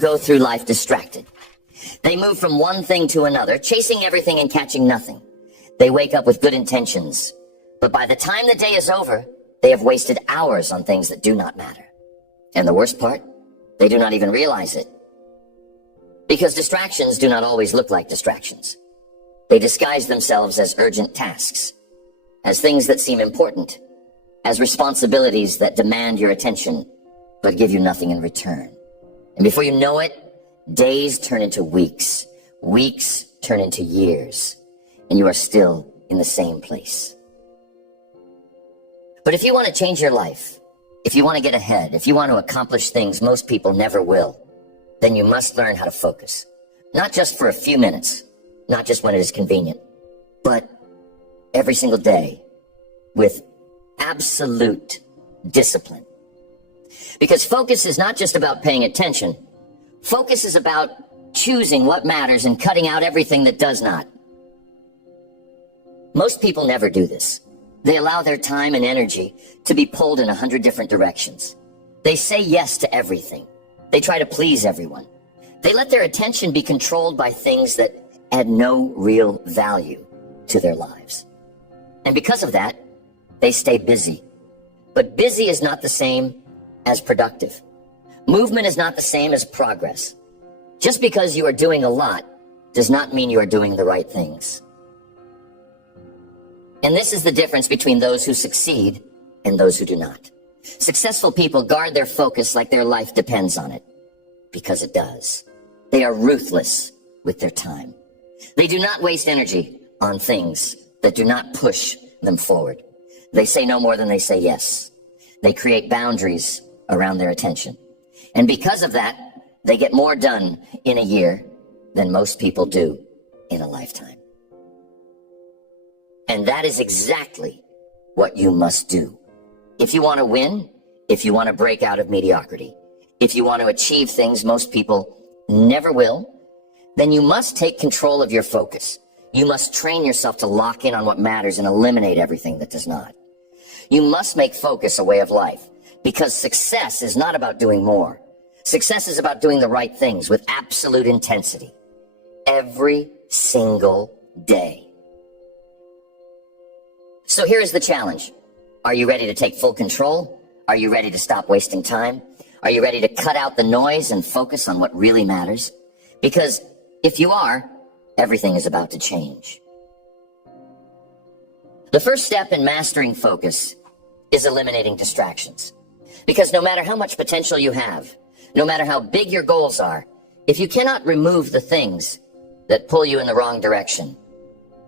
go through life distracted. They move from one thing to another, chasing everything and catching nothing. They wake up with good intentions, but by the time the day is over, they have wasted hours on things that do not matter. And the worst part, they do not even realize it. Because distractions do not always look like distractions. They disguise themselves as urgent tasks, as things that seem important, as responsibilities that demand your attention, but give you nothing in return. And before you know it, days turn into weeks, weeks turn into years, and you are still in the same place. But if you want to change your life, if you want to get ahead, if you want to accomplish things most people never will, then you must learn how to focus. Not just for a few minutes, not just when it is convenient, but every single day with absolute discipline. Because focus is not just about paying attention. Focus is about choosing what matters and cutting out everything that does not. Most people never do this. They allow their time and energy to be pulled in 100 different directions. They say yes to everything. They try to please everyone. They let their attention be controlled by things that add no real value to their lives. And because of that, they stay busy. But busy is not the same as productive. Movement is not the same as progress. Just because you are doing a lot does not mean you are doing the right things. And this is the difference between those who succeed and those who do not. Successful people guard their focus like their life depends on it, because it does. They are ruthless with their time. They do not waste energy on things that do not push them forward. They say no more than they say yes. They create boundaries around their attention. And because of that, they get more done in a year than most people do in a lifetime. And that is exactly what you must do. If you want to win, if you want to break out of mediocrity, if you want to achieve things most people never will, then you must take control of your focus. You must train yourself to lock in on what matters and eliminate everything that does not. You must make focus a way of life, because success is not about doing more. Success is about doing the right things with absolute intensity every single day. So here is the challenge. Are you ready to take full control? Are you ready to stop wasting time? Are you ready to cut out the noise and focus on what really matters? Because if you are, everything is about to change. The first step in mastering focus is eliminating distractions. Because no matter how much potential you have, no matter how big your goals are, if you cannot remove the things that pull you in the wrong direction,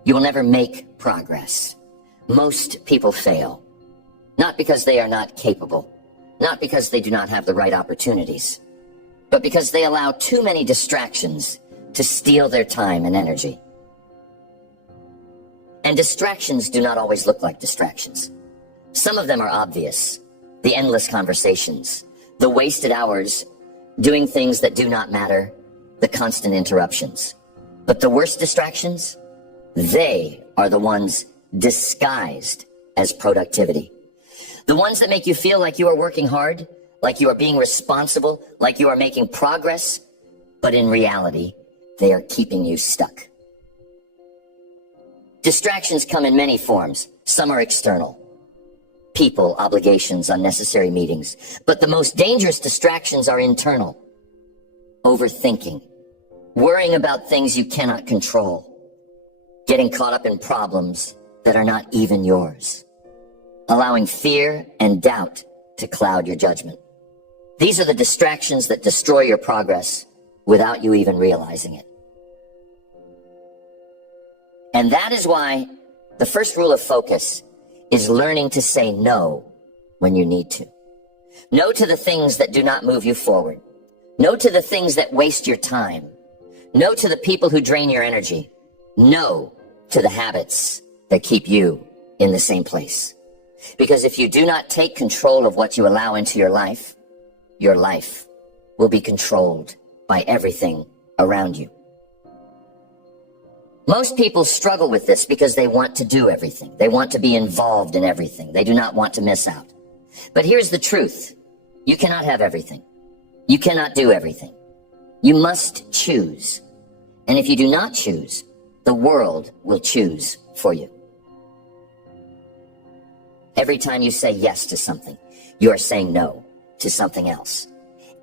you will never make progress. Most people fail, not because they are not capable, not because they do not have the right opportunities, but because they allow too many distractions to steal their time and energy. And distractions do not always look like distractions. Some of them are obvious. The endless conversations, the wasted hours, doing things that do not matter, the constant interruptions. But the worst distractions, they are the ones disguised as productivity. The ones that make you feel like you are working hard, like you are being responsible, like you are making progress, but in reality, they are keeping you stuck. Distractions come in many forms. Some are external. People, obligations, unnecessary meetings. But the most dangerous distractions are internal. Overthinking, worrying about things you cannot control, getting caught up in problems that are not even yours, allowing fear and doubt to cloud your judgment. These are the distractions that destroy your progress without you even realizing it. And that is why the first rule of focus is learning to say no when you need to. No to the things that do not move you forward. No to the things that waste your time. No to the people who drain your energy. No to the habits that keep you in the same place. Because if you do not take control of what you allow into your life will be controlled by everything around you. Most people struggle with this because they want to do everything. They want to be involved in everything. They do not want to miss out. But here's the truth. You cannot have everything. You cannot do everything. You must choose. And if you do not choose, the world will choose for you. Every time you say yes to something, you are saying no to something else.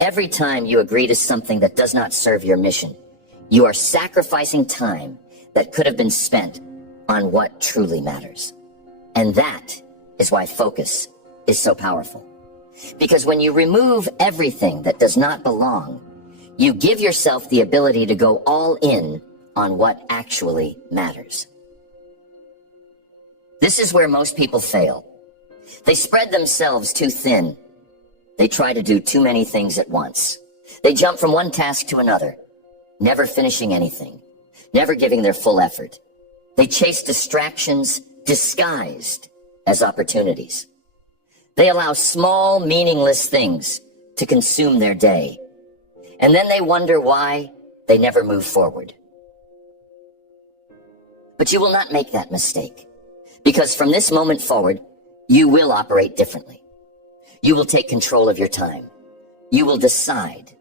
Every time you agree to something that does not serve your mission, you are sacrificing time that could have been spent on what truly matters. And that is why focus is so powerful. Because when you remove everything that does not belong, you give yourself the ability to go all in on what actually matters. This is where most people fail. They spread themselves too thin. They try to do too many things at once. They jump from one task to another, never finishing anything, never giving their full effort. They chase distractions disguised as opportunities. They allow small, meaningless things to consume their day. And then they wonder why they never move forward. But you will not make that mistake, because from this moment forward, you will operate differently. You will take control of your time. You will decide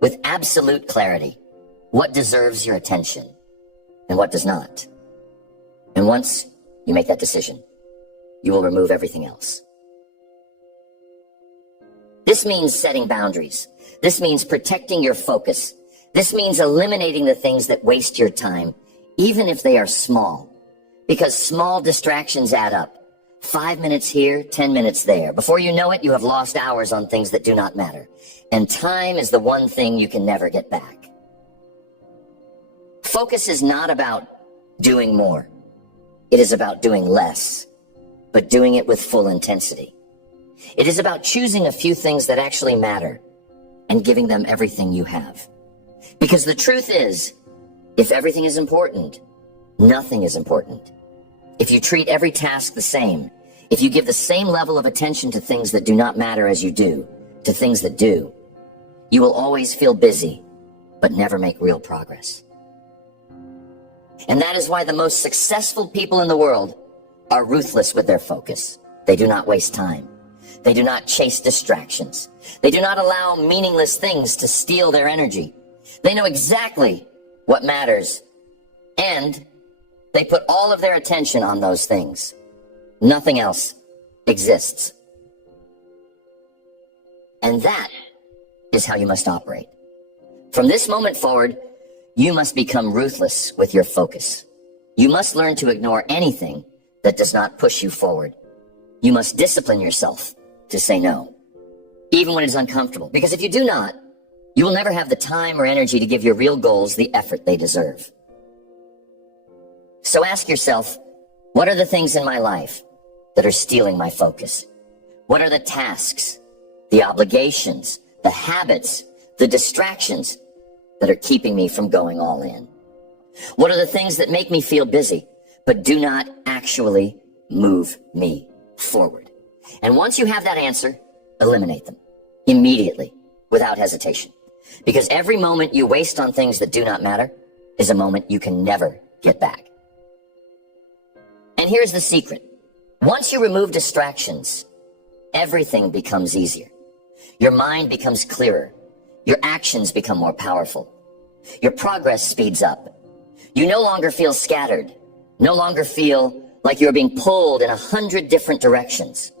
with absolute clarity what deserves your attention and what does not. And once you make that decision, you will remove everything else. This means setting boundaries. This means protecting your focus. This means eliminating the things that waste your time, even if they are small, because small distractions add up. 5 minutes here, 10 minutes there. Before you know it, you have lost hours on things that do not matter. And time is the one thing you can never get back. Focus is not about doing more. It is about doing less, but doing it with full intensity. It is about choosing a few things that actually matter and giving them everything you have. Because the truth is, if everything is important, nothing is important. If you treat every task the same, if you give the same level of attention to things that do not matter as you do to things that do, you will always feel busy, but never make real progress. And that is why the most successful people in the world are ruthless with their focus. They do not waste time. They do not chase distractions. They do not allow meaningless things to steal their energy. They know exactly what matters, and they put all of their attention on those things. Nothing else exists. And that is how you must operate. From this moment forward, you must become ruthless with your focus. You must learn to ignore anything that does not push you forward. You must discipline yourself to say no, even when it is uncomfortable. Because if you do not, you will never have the time or energy to give your real goals the effort they deserve. So ask yourself, what are the things in my life that are stealing my focus? What are the tasks, the obligations, the habits, the distractions that are keeping me from going all in? What are the things that make me feel busy, but do not actually move me forward? And once you have that answer, eliminate them immediately, without hesitation. Because every moment you waste on things that do not matter is a moment you can never get back. And here's the secret. Once you remove distractions, everything becomes easier. Your mind becomes clearer. Your actions become more powerful. Your progress speeds up. You no longer feel scattered, no longer feel like you're being pulled in 100 different directions.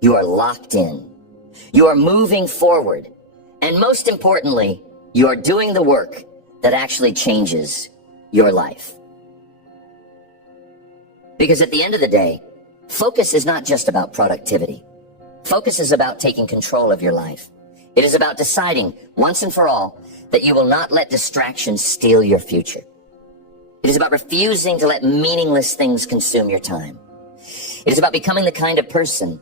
You are locked in. You are moving forward. And most importantly, you are doing the work that actually changes your life. Because at the end of the day, focus is not just about productivity. Focus is about taking control of your life. It is about deciding once and for all that you will not let distractions steal your future. It is about refusing to let meaningless things consume your time. It is about becoming the kind of person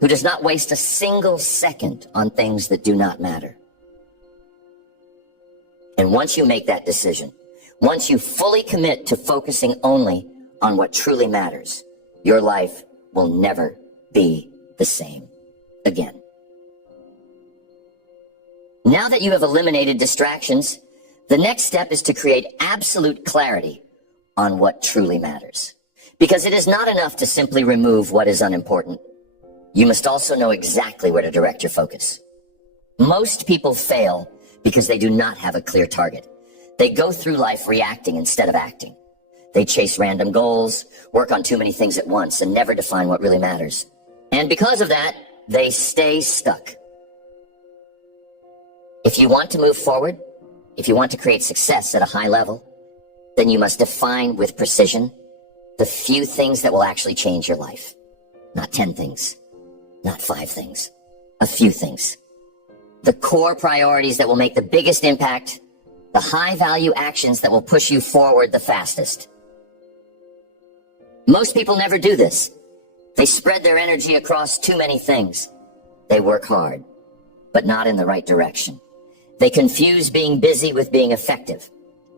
who does not waste a single second on things that do not matter. And once you make that decision, once you fully commit to focusing only on what truly matters, your life will never be the same again. Now that you have eliminated distractions, the next step is to create absolute clarity on what truly matters. Because it is not enough to simply remove what is unimportant. You must also know exactly where to direct your focus. Most people fail because they do not have a clear target. They go through life reacting instead of acting. They chase random goals, work on too many things at once, and never define what really matters. And because of that, they stay stuck. If you want to move forward, if you want to create success at a high level, then you must define with precision the few things that will actually change your life. Not 10 things, not 5 things, a few things. The core priorities that will make the biggest impact, the high-value actions that will push you forward the fastest. Most people never do this. They spread their energy across too many things. They work hard, but not in the right direction. They confuse being busy with being effective,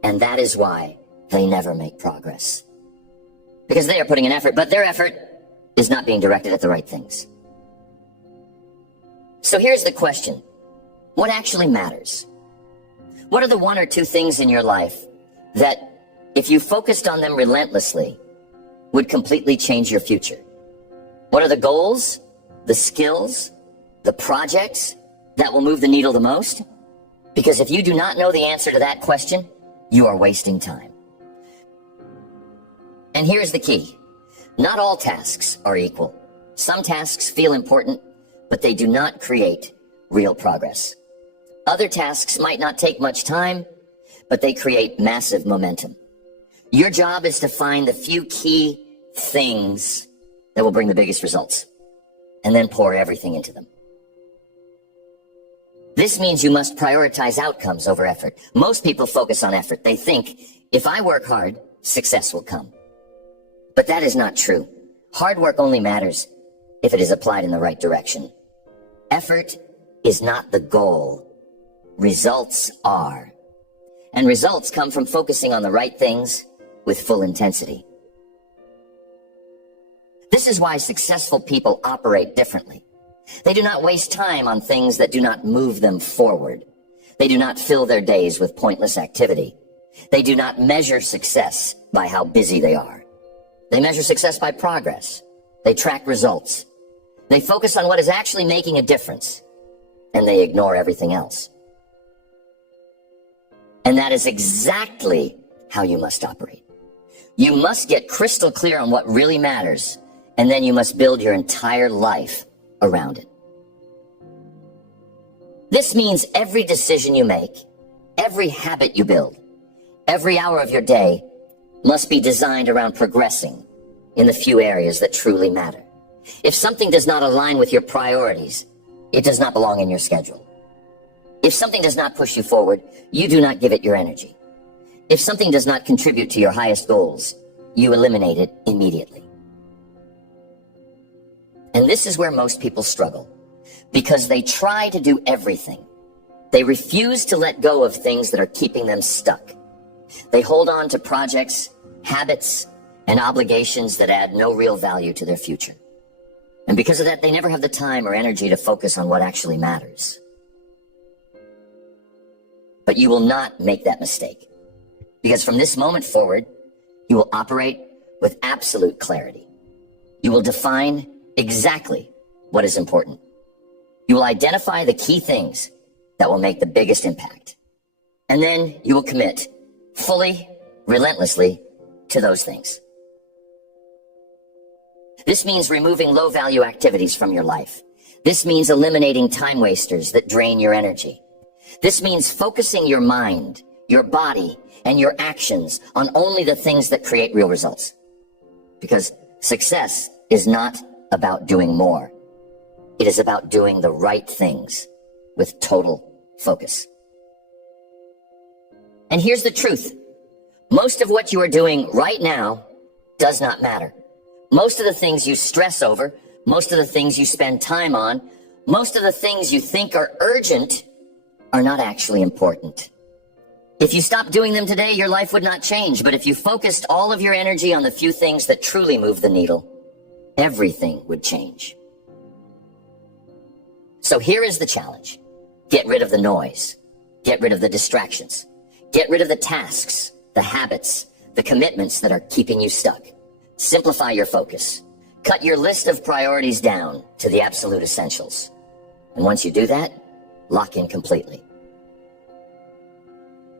and that is why they never make progress. Because they are putting in effort, but their effort is not being directed at the right things. So here's the question. What actually matters? What are the 1 or 2 things in your life that, if you focused on them relentlessly, would completely change your future? What are the goals, the skills, the projects that will move the needle the most? Because if you do not know the answer to that question, you are wasting time. And here's the key. Not all tasks are equal. Some tasks feel important, but they do not create real progress. Other tasks might not take much time, but they create massive momentum. Your job is to find the few key things that will bring the biggest results, and then pour everything into them. This means you must prioritize outcomes over effort. Most people focus on effort. They think, if I work hard, success will come. But that is not true. Hard work only matters if it is applied in the right direction. Effort is not the goal. Results are. And results come from focusing on the right things with full intensity. This is why successful people operate differently. They do not waste time on things that do not move them forward. They do not fill their days with pointless activity. They do not measure success by how busy they are. They measure success by progress. They track results. They focus on what is actually making a difference, and they ignore everything else. And that is exactly how you must operate. You must get crystal clear on what really matters, and then you must build your entire life around it. This means every decision you make, every habit you build, every hour of your day must be designed around progressing in the few areas that truly matter. If something does not align with your priorities, it does not belong in your schedule. If something does not push you forward, you do not give it your energy. If something does not contribute to your highest goals, you eliminate it immediately. And this is where most people struggle, because they try to do everything. They refuse to let go of things that are keeping them stuck. They hold on to projects, habits, and obligations that add no real value to their future. And because of that, they never have the time or energy to focus on what actually matters. But you will not make that mistake, because from this moment forward, you will operate with absolute clarity. You will define exactly what is important. You will identify the key things that will make the biggest impact. And then you will commit fully, relentlessly to those things. This means removing low-value activities from your life. This means eliminating time wasters that drain your energy. This means focusing your mind, your body, and your actions on only the things that create real results. Because success is not about doing more. It is about doing the right things with total focus. And here's the truth. Most of what you are doing right now does not matter. Most of the things you stress over, most of the things you spend time on, most of the things you think are urgent are not actually important. If you stopped doing them today, your life would not change. But if you focused all of your energy on the few things that truly move the needle, everything would change. So here is the challenge. Get rid of the noise. Get rid of the distractions. Get rid of the tasks, the habits, the commitments that are keeping you stuck. Simplify your focus. Cut your list of priorities down to the absolute essentials. And once you do that, lock in completely.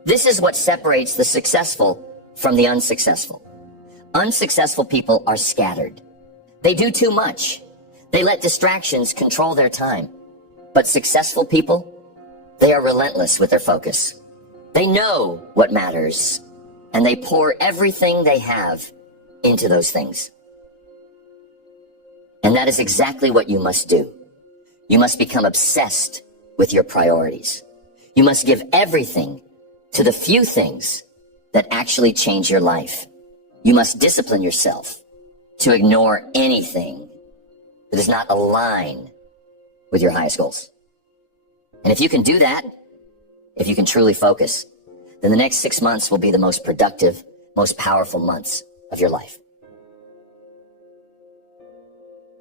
This is what separates the successful from the unsuccessful. Unsuccessful people are scattered. They do too much. They let distractions control their time. But successful people, they are relentless with their focus. They know what matters, and they pour everything they have into those things. And that is exactly what you must do. You must become obsessed with your priorities. You must give everything to the few things that actually change your life. You must discipline yourself to ignore anything that does not align with your highest goals. And if you can do that, if you can truly focus, then the next 6 months will be the most productive, most powerful months of your life.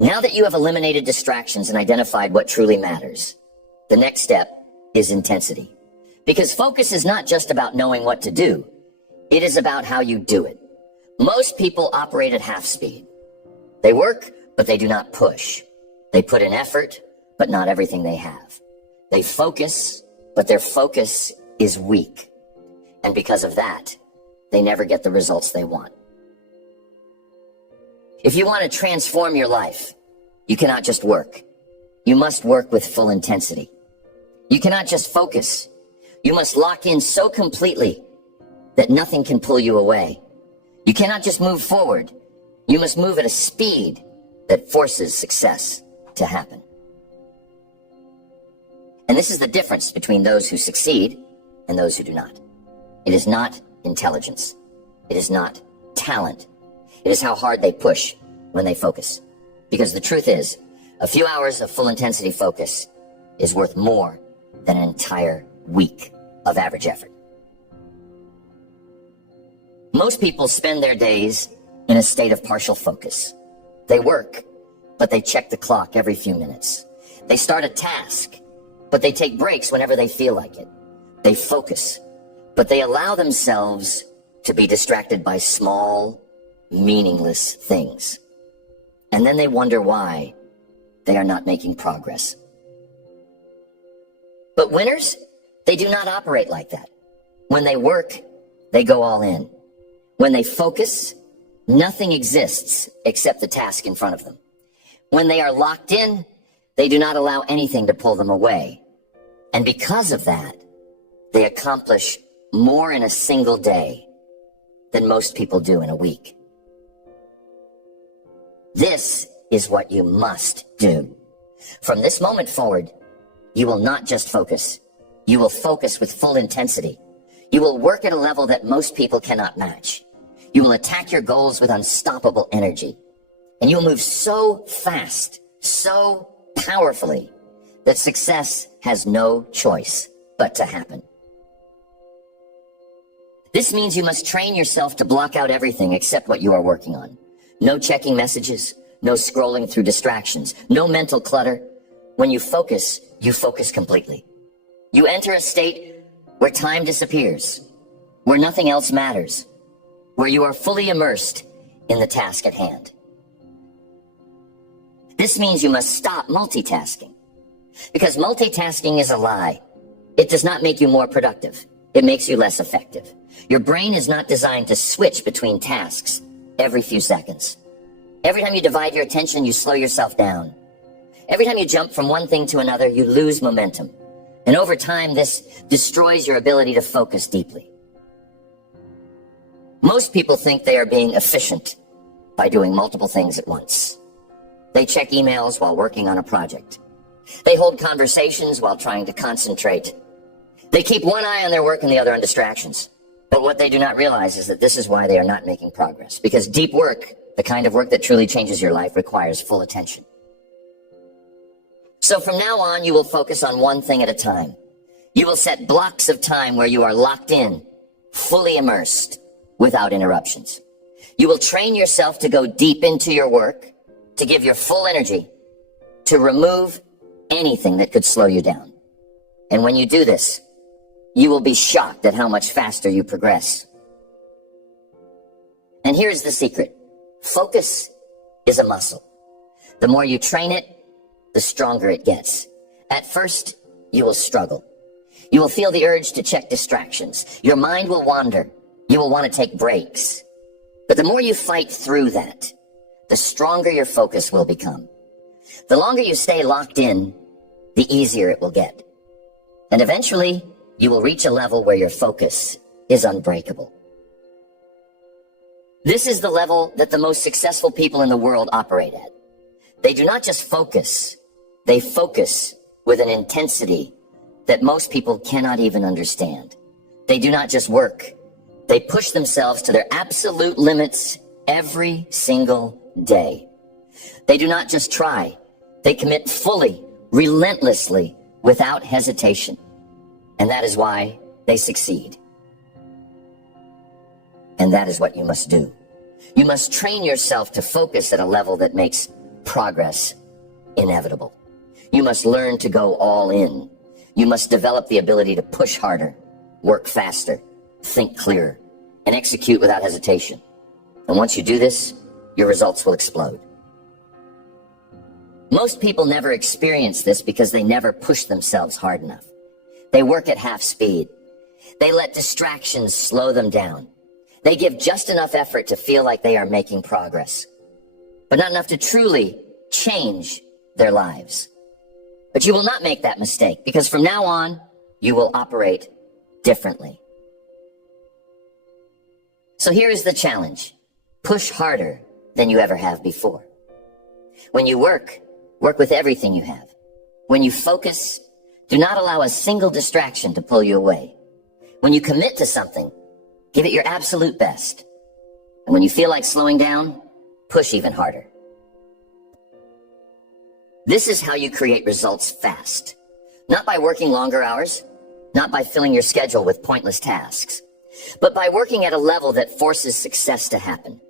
Now that you have eliminated distractions and identified what truly matters, the next step is intensity. Because focus is not just about knowing what to do. It is about how you do it. Most people operate at half speed. They work, but they do not push. They put in effort, but not everything they have. They focus, but their focus is weak. And because of that, they never get the results they want. If you want to transform your life, you cannot just work. You must work with full intensity. You cannot just focus. You must lock in so completely that nothing can pull you away. You cannot just move forward. You must move at a speed that forces success to happen. And this is the difference between those who succeed and those who do not. It is not intelligence. It is not talent. It is how hard they push when they focus. Because the truth is, a few hours of full intensity focus is worth more than an entire week of average effort. Most people spend their days in a state of partial focus. They work, but they check the clock every few minutes. They start a task, but they take breaks whenever they feel like it. They focus, but they allow themselves to be distracted by small, meaningless things. And then they wonder why they are not making progress. But winners, they do not operate like that. When they work, they go all in. When they focus, nothing exists except the task in front of them. When they are locked in, they do not allow anything to pull them away. And because of that, they accomplish more in a single day than most people do in a week. This is what you must do. From this moment forward, you will not just focus. You will focus with full intensity. You will work at a level that most people cannot match. You will attack your goals with unstoppable energy. And you will move so fast, so powerfully, that success has no choice but to happen. This means you must train yourself to block out everything except what you are working on. No checking messages, no scrolling through distractions, no mental clutter. When you focus completely. You enter a state where time disappears, where nothing else matters, where you are fully immersed in the task at hand. This means you must stop multitasking, because multitasking is a lie. It does not make you more productive. It makes you less effective. Your brain is not designed to switch between tasks every few seconds. Every time you divide your attention, you slow yourself down. Every time you jump from one thing to another, you lose momentum. And over time, this destroys your ability to focus deeply. Most people think they are being efficient by doing multiple things at once. They check emails while working on a project. They hold conversations while trying to concentrate. They keep one eye on their work and the other on distractions. But what they do not realize is that this is why they are not making progress. Because deep work, the kind of work that truly changes your life, requires full attention. So from now on, you will focus on one thing at a time. You will set blocks of time where you are locked in, fully immersed, without interruptions. You will train yourself to go deep into your work, to give your full energy, to remove anything that could slow you down. And when you do this, you will be shocked at how much faster you progress. And here's the secret. Focus is a muscle. The more you train it, the stronger it gets. At first, you will struggle. You will feel the urge to check distractions. Your mind will wander. You will want to take breaks. But the more you fight through that, the stronger your focus will become. The longer you stay locked in, the easier it will get. And eventually, you will reach a level where your focus is unbreakable. This is the level that the most successful people in the world operate at. They do not just focus, they focus with an intensity that most people cannot even understand. They do not just work, they push themselves to their absolute limits every single day. They do not just try, they commit fully, relentlessly, without hesitation. And that is why they succeed. And that is what you must do. You must train yourself to focus at a level that makes progress inevitable. You must learn to go all in. You must develop the ability to push harder, work faster, think clearer, and execute without hesitation. And once you do this, your results will explode. Most people never experience this because they never push themselves hard enough. They work at half speed. They let distractions slow them down. They give just enough effort to feel like they are making progress, but not enough to truly change their lives. But you will not make that mistake, because from now on, you will operate differently. So here is the challenge. Push harder than you ever have before. When you work with everything you have. When you focus, do not allow a single distraction to pull you away. When you commit to something, give it your absolute best. And when you feel like slowing down, push even harder. This is how you create results fast. Not by working longer hours, not by filling your schedule with pointless tasks, but by working at a level that forces success to happen.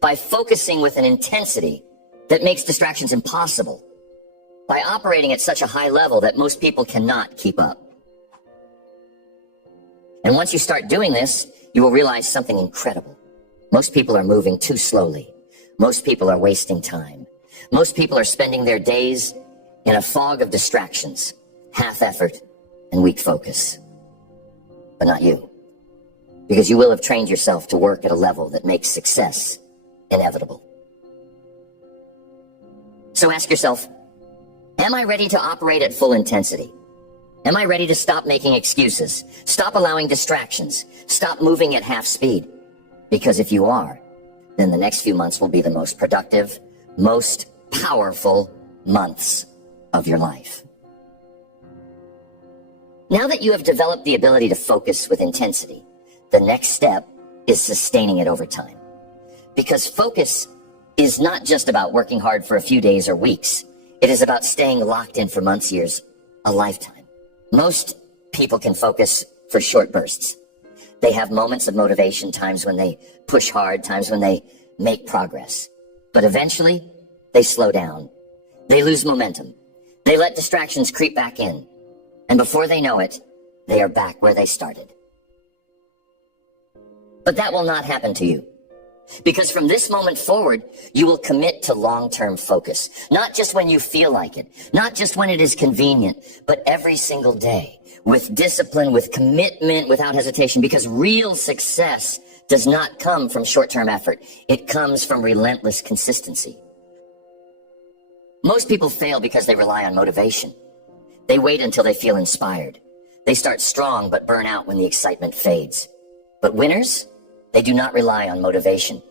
By focusing with an intensity that makes distractions impossible. By operating at such a high level that most people cannot keep up. And once you start doing this, you will realize something incredible. Most people are moving too slowly. Most people are wasting time. Most people are spending their days in a fog of distractions, half effort, and weak focus. But not you. Because you will have trained yourself to work at a level that makes success inevitable. So ask yourself, am I ready to operate at full intensity? Am I ready to stop making excuses? Stop allowing distractions? Stop moving at half speed? Because if you are, then the next few months will be the most productive, most powerful months of your life. Now that you have developed the ability to focus with intensity, the next step is sustaining it over time. Because focus is not just about working hard for a few days or weeks. It is about staying locked in for months, years, a lifetime. Most people can focus for short bursts. They have moments of motivation, times when they push hard, times when they make progress. But eventually, they slow down. They lose momentum. They let distractions creep back in. And before they know it, they are back where they started. But that will not happen to you. Because from this moment forward, you will commit to long-term focus. Not just when you feel like it, not just when it is convenient, but every single day, with discipline, with commitment, without hesitation, because real success does not come from short-term effort. It comes from relentless consistency. Most people fail because they rely on motivation. They wait until they feel inspired. They start strong but burn out when the excitement fades. But winners, they do not rely on motivation.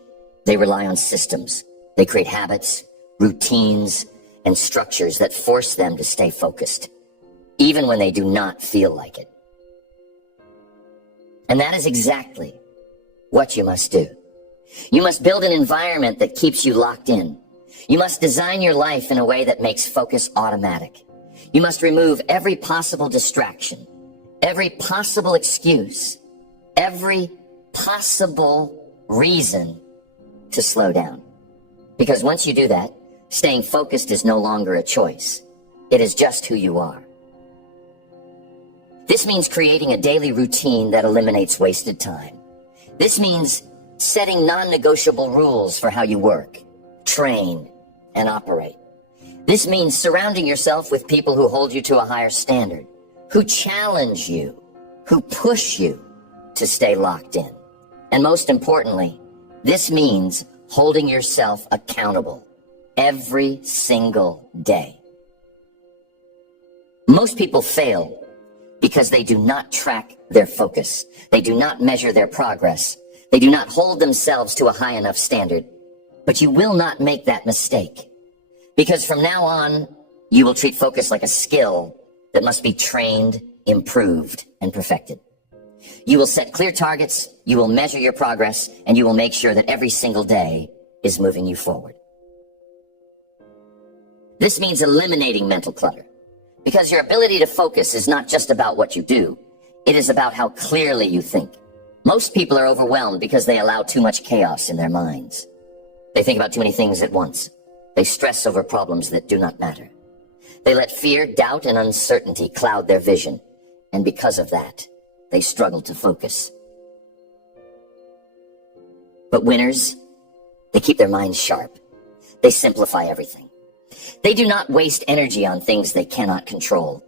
They rely on systems. They create habits, routines, and structures that force them to stay focused, even when they do not feel like it. And that is exactly what you must do. You must build an environment that keeps you locked in. You must design your life in a way that makes focus automatic. You must remove every possible distraction, every possible excuse, every possible reason to slow down. Because once you do that, staying focused is no longer a choice. It is just who you are. This means creating a daily routine that eliminates wasted time. This means setting non-negotiable rules for how you work, train, and operate. This means surrounding yourself with people who hold you to a higher standard, who challenge you, who push you to stay locked in. And most importantly, this means holding yourself accountable every single day. Most people fail because they do not track their focus. They do not measure their progress. They do not hold themselves to a high enough standard. But you will not make that mistake, because from now on, you will treat focus like a skill that must be trained, improved, and perfected. You will set clear targets, you will measure your progress, and you will make sure that every single day is moving you forward. This means eliminating mental clutter, because your ability to focus is not just about what you do, it is about how clearly you think. Most people are overwhelmed because they allow too much chaos in their minds. They think about too many things at once. They stress over problems that do not matter. They let fear, doubt, and uncertainty cloud their vision, and because of that, they struggle to focus. But winners, they keep their minds sharp. They simplify everything. They do not waste energy on things they cannot control.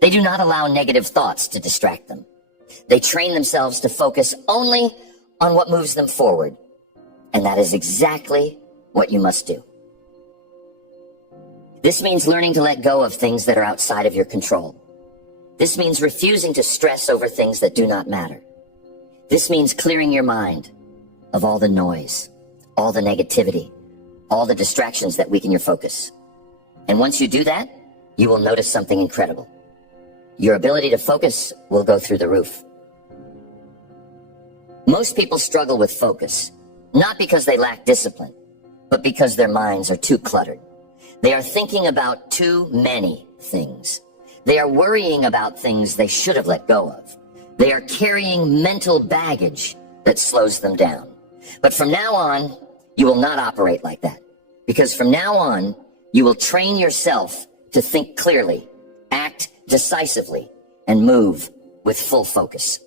They do not allow negative thoughts to distract them. They train themselves to focus only on what moves them forward. And that is exactly what you must do. This means learning to let go of things that are outside of your control. This means refusing to stress over things that do not matter. This means clearing your mind of all the noise, all the negativity, all the distractions that weaken your focus. And once you do that, you will notice something incredible. Your ability to focus will go through the roof. Most people struggle with focus, not because they lack discipline, but because their minds are too cluttered. They are thinking about too many things. They are worrying about things they should have let go of. They are carrying mental baggage that slows them down. But from now on, you will not operate like that. Because from now on, you will train yourself to think clearly, act decisively, and move with full focus.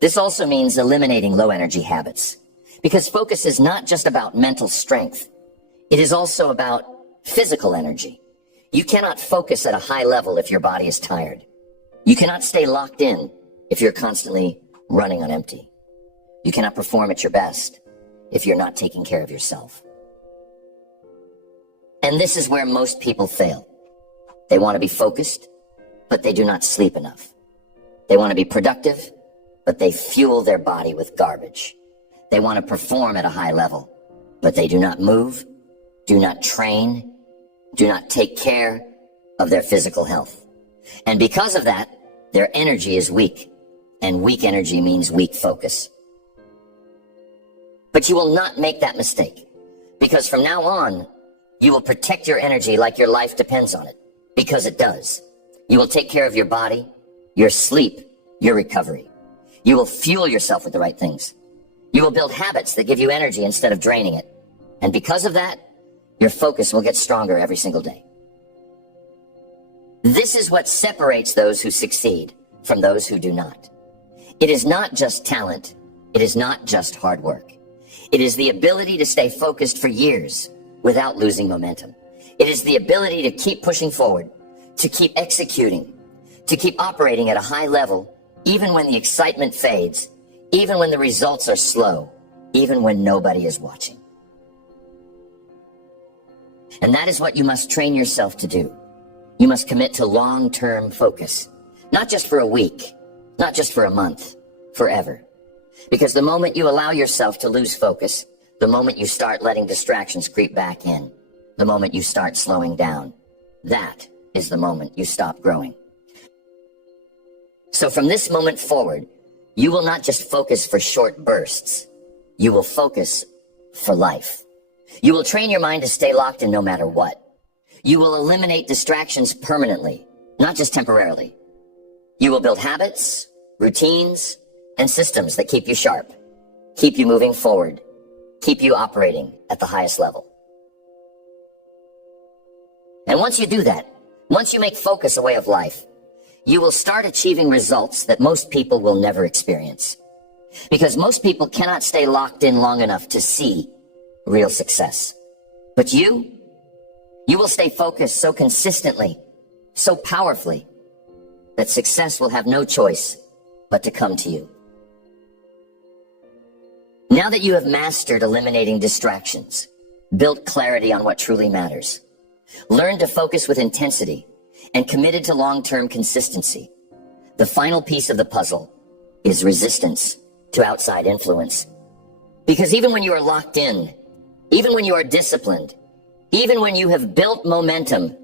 This also means eliminating low-energy habits, because focus is not just about mental strength. It is also about physical energy. You cannot focus at a high level if your body is tired. You cannot stay locked in if you're constantly running on empty. You cannot perform at your best if you're not taking care of yourself. And this is where most people fail. They want to be focused, but they do not sleep enough. They want to be productive, but they fuel their body with garbage. They want to perform at a high level, but they do not move, do not train, do not take care of their physical health. And because of that, their energy is weak, and weak energy means weak focus. But you will not make that mistake, because from now on, you will protect your energy like your life depends on it, because it does. You will take care of your body, your sleep, your recovery. You will fuel yourself with the right things. You will build habits that give you energy instead of draining it. And because of that, your focus will get stronger every single day. This is what separates those who succeed from those who do not. It is not just talent. It is not just hard work. It is the ability to stay focused for years without losing momentum. It is the ability to keep pushing forward, to keep executing, to keep operating at a high level, even when the excitement fades, even when the results are slow, even when nobody is watching. And that is what you must train yourself to do. You must commit to long-term focus, not just for a week, not just for a month, forever. Because the moment you allow yourself to lose focus, the moment you start letting distractions creep back in, the moment you start slowing down, that is the moment you stop growing. So from this moment forward, you will not just focus for short bursts. You will focus for life. You will train your mind to stay locked in no matter what. You will eliminate distractions permanently, not just temporarily. You will build habits, routines, and systems that keep you sharp, keep you moving forward, keep you operating at the highest level. And once you do that, once you make focus a way of life, you will start achieving results that most people will never experience. Because most people cannot stay locked in long enough to see real success. But you will stay focused so consistently, so powerfully, that success will have no choice but to come to you. Now that you have mastered eliminating distractions, built clarity on what truly matters, learned to focus with intensity, and committed to long-term consistency, the final piece of the puzzle is resistance to outside influence. Because even when you are locked in, even when you are disciplined, even when you have built momentum,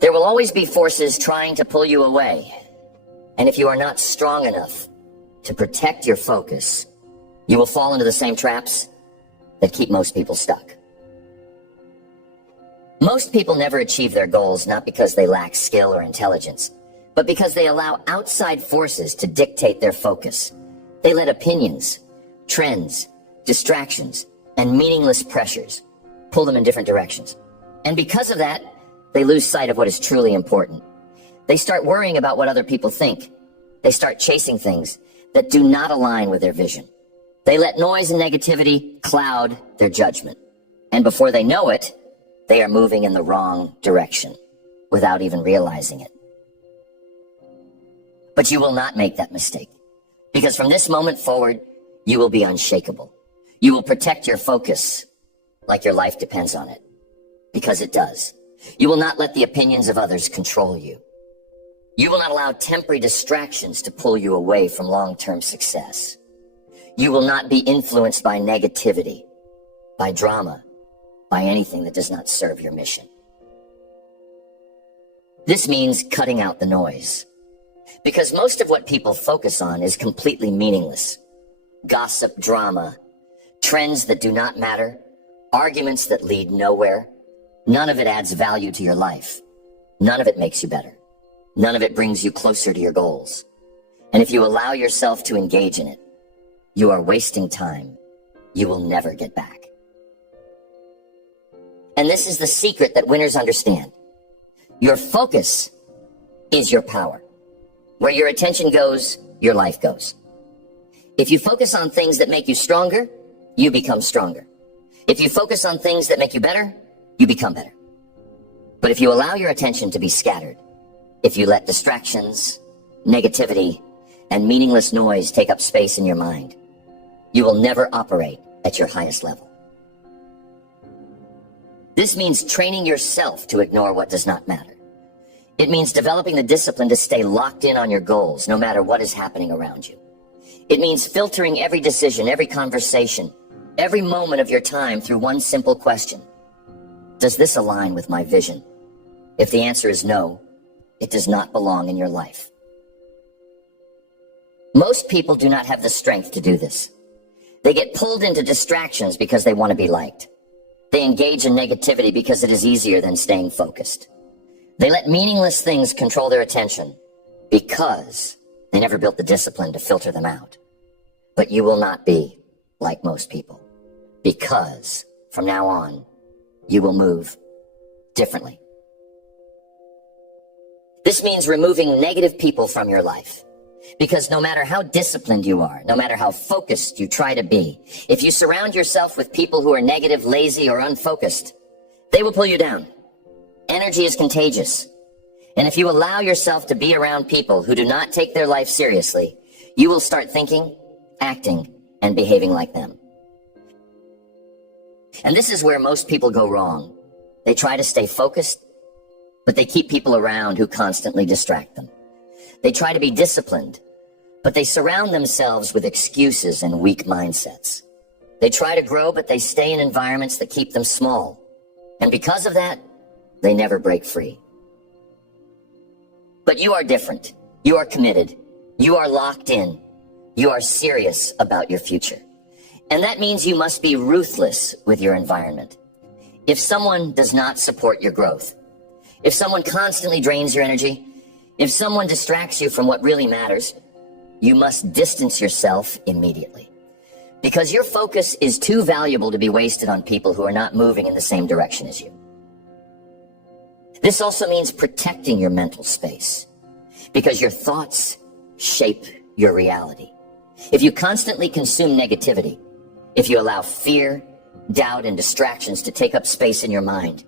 there will always be forces trying to pull you away. And if you are not strong enough to protect your focus, you will fall into the same traps that keep most people stuck. Most people never achieve their goals not because they lack skill or intelligence, but because they allow outside forces to dictate their focus. They let opinions, trends, distractions, and meaningless pressures pull them in different directions. And because of that, they lose sight of what is truly important. They start worrying about what other people think. They start chasing things that do not align with their vision. They let noise and negativity cloud their judgment. And before they know it, they are moving in the wrong direction without even realizing it. But you will not make that mistake, because from this moment forward, you will be unshakable. You will protect your focus like your life depends on it, because it does. You will not let the opinions of others control you. You will not allow temporary distractions to pull you away from long-term success. You will not be influenced by negativity, by drama, by anything that does not serve your mission. This means cutting out the noise, because most of what people focus on is completely meaningless. Gossip, drama, trends that do not matter, arguments that lead nowhere. None of it adds value to your life. None of it makes you better. None of it brings you closer to your goals. And if you allow yourself to engage in it, you are wasting time you will never get back. And this is the secret that winners understand. Your focus is your power. Where your attention goes, your life goes. If you focus on things that make you stronger, you become stronger. If you focus on things that make you better, you become better. But if you allow your attention to be scattered, if you let distractions, negativity, and meaningless noise take up space in your mind, you will never operate at your highest level. This means training yourself to ignore what does not matter. It means developing the discipline to stay locked in on your goals, no matter what is happening around you. It means filtering every decision, every conversation, every moment of your time through one simple question. Does this align with my vision? If the answer is no, it does not belong in your life. Most people do not have the strength to do this. They get pulled into distractions because they want to be liked. They engage in negativity because it is easier than staying focused. They let meaningless things control their attention because they never built the discipline to filter them out. But you will not be like most people, because from now on, you will move differently. This means removing negative people from your life. Because no matter how disciplined you are, no matter how focused you try to be, if you surround yourself with people who are negative, lazy, or unfocused, they will pull you down. Energy is contagious. And if you allow yourself to be around people who do not take their life seriously, you will start thinking, acting, and behaving like them. And this is where most people go wrong. They try to stay focused, but they keep people around who constantly distract them. They try to be disciplined, but they surround themselves with excuses and weak mindsets. They try to grow, but they stay in environments that keep them small. And because of that, they never break free. But you are different. You are committed. You are locked in. You are serious about your future. And that means you must be ruthless with your environment. If someone does not support your growth, if someone constantly drains your energy, if someone distracts you from what really matters, you must distance yourself immediately. Because your focus is too valuable to be wasted on people who are not moving in the same direction as you. This also means protecting your mental space, because your thoughts shape your reality. If you constantly consume negativity, if you allow fear, doubt, and distractions to take up space in your mind,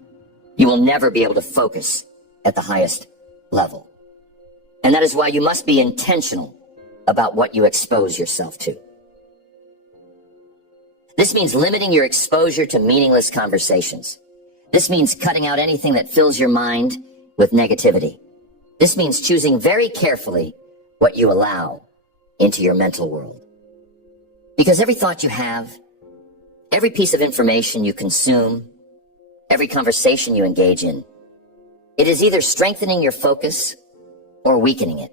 you will never be able to focus at the highest level. And that is why you must be intentional about what you expose yourself to. This means limiting your exposure to meaningless conversations. This means cutting out anything that fills your mind with negativity. This means choosing very carefully what you allow into your mental world. Because every thought you have, every piece of information you consume, every conversation you engage in, it is either strengthening your focus or weakening it.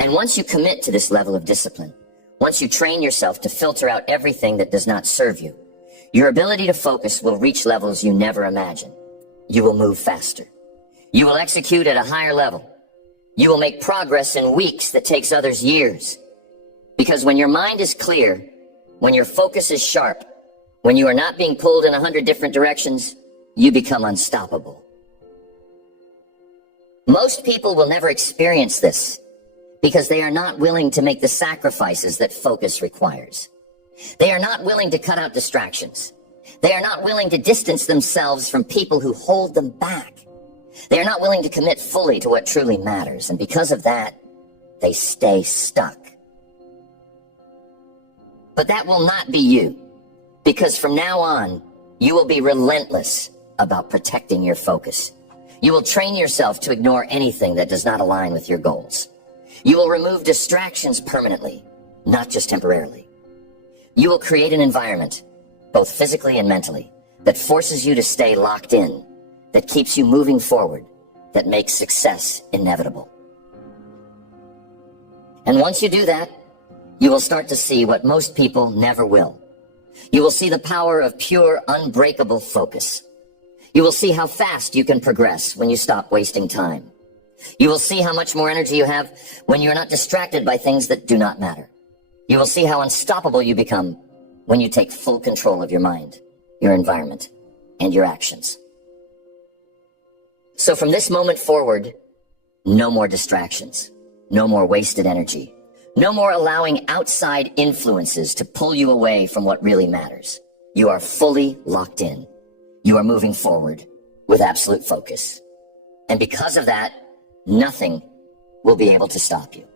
And once you commit to this level of discipline, once you train yourself to filter out everything that does not serve you, your ability to focus will reach levels you never imagined. You will move faster. You will execute at a higher level. You will make progress in weeks that takes others years. Because when your mind is clear, when your focus is sharp, when you are not being pulled in 100 different directions, you become unstoppable. Most people will never experience this because they are not willing to make the sacrifices that focus requires. They are not willing to cut out distractions. They are not willing to distance themselves from people who hold them back. They are not willing to commit fully to what truly matters, and because of that, they stay stuck. But that will not be you, because from now on, you will be relentless about protecting your focus. You will train yourself to ignore anything that does not align with your goals. You will remove distractions permanently, not just temporarily. You will create an environment, both physically and mentally, that forces you to stay locked in, that keeps you moving forward, that makes success inevitable. And once you do that, you will start to see what most people never will. You will see the power of pure, unbreakable focus. You will see how fast you can progress when you stop wasting time. You will see how much more energy you have when you are not distracted by things that do not matter. You will see how unstoppable you become when you take full control of your mind, your environment, and your actions. So from this moment forward, no more distractions, no more wasted energy, no more allowing outside influences to pull you away from what really matters. You are fully locked in. You are moving forward with absolute focus. And because of that, nothing will be able to stop you.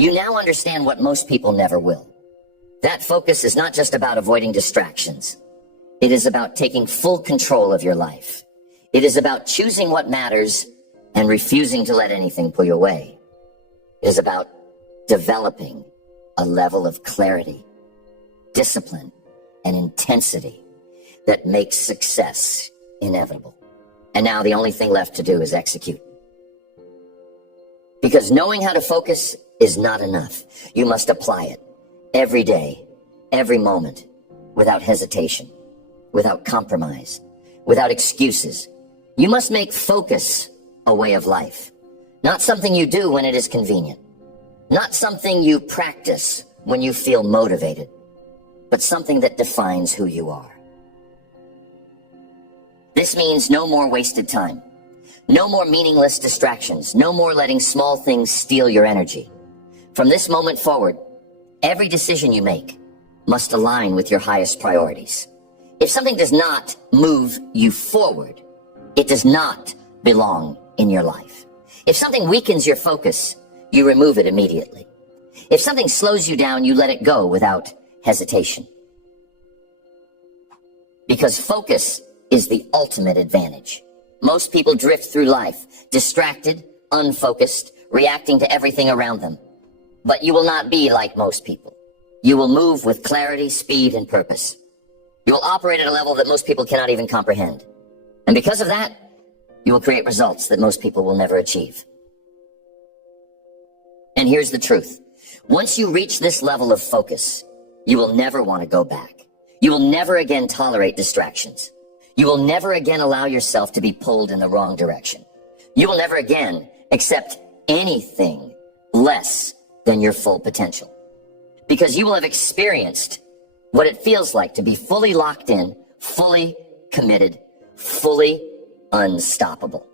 You now understand what most people never will. That focus is not just about avoiding distractions. It is about taking full control of your life. It is about choosing what matters and refusing to let anything pull you away. It is about developing a level of clarity, discipline, and intensity that makes success inevitable. And now the only thing left to do is execute. Because knowing how to focus is not enough. You must apply it every day, every moment, without hesitation, without compromise, without excuses. You must make focus a way of life, not something you do when it is convenient, not something you practice when you feel motivated, but something that defines who you are. This means no more wasted time, no more meaningless distractions, no more letting small things steal your energy. From this moment forward, every decision you make must align with your highest priorities. If something does not move you forward, it does not belong in your life. If something weakens your focus, you remove it immediately. If something slows you down, you let it go without hesitation. Because focus is the ultimate advantage. Most people drift through life, distracted, unfocused, reacting to everything around them. But you will not be like most people. You will move with clarity, speed, and purpose. You will operate at a level that most people cannot even comprehend. And because of that, you will create results that most people will never achieve. And here's the truth. Once you reach this level of focus, you will never want to go back. You will never again tolerate distractions. You will never again allow yourself to be pulled in the wrong direction. You will never again accept anything less than your full potential. Because you will have experienced what it feels like to be fully locked in, fully committed, fully unstoppable.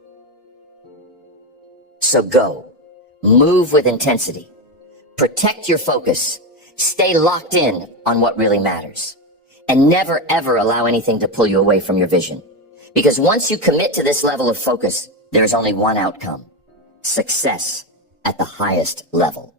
So go, move with intensity, protect your focus, stay locked in on what really matters, and never ever allow anything to pull you away from your vision. Because once you commit to this level of focus, there's only one outcome: success at the highest level.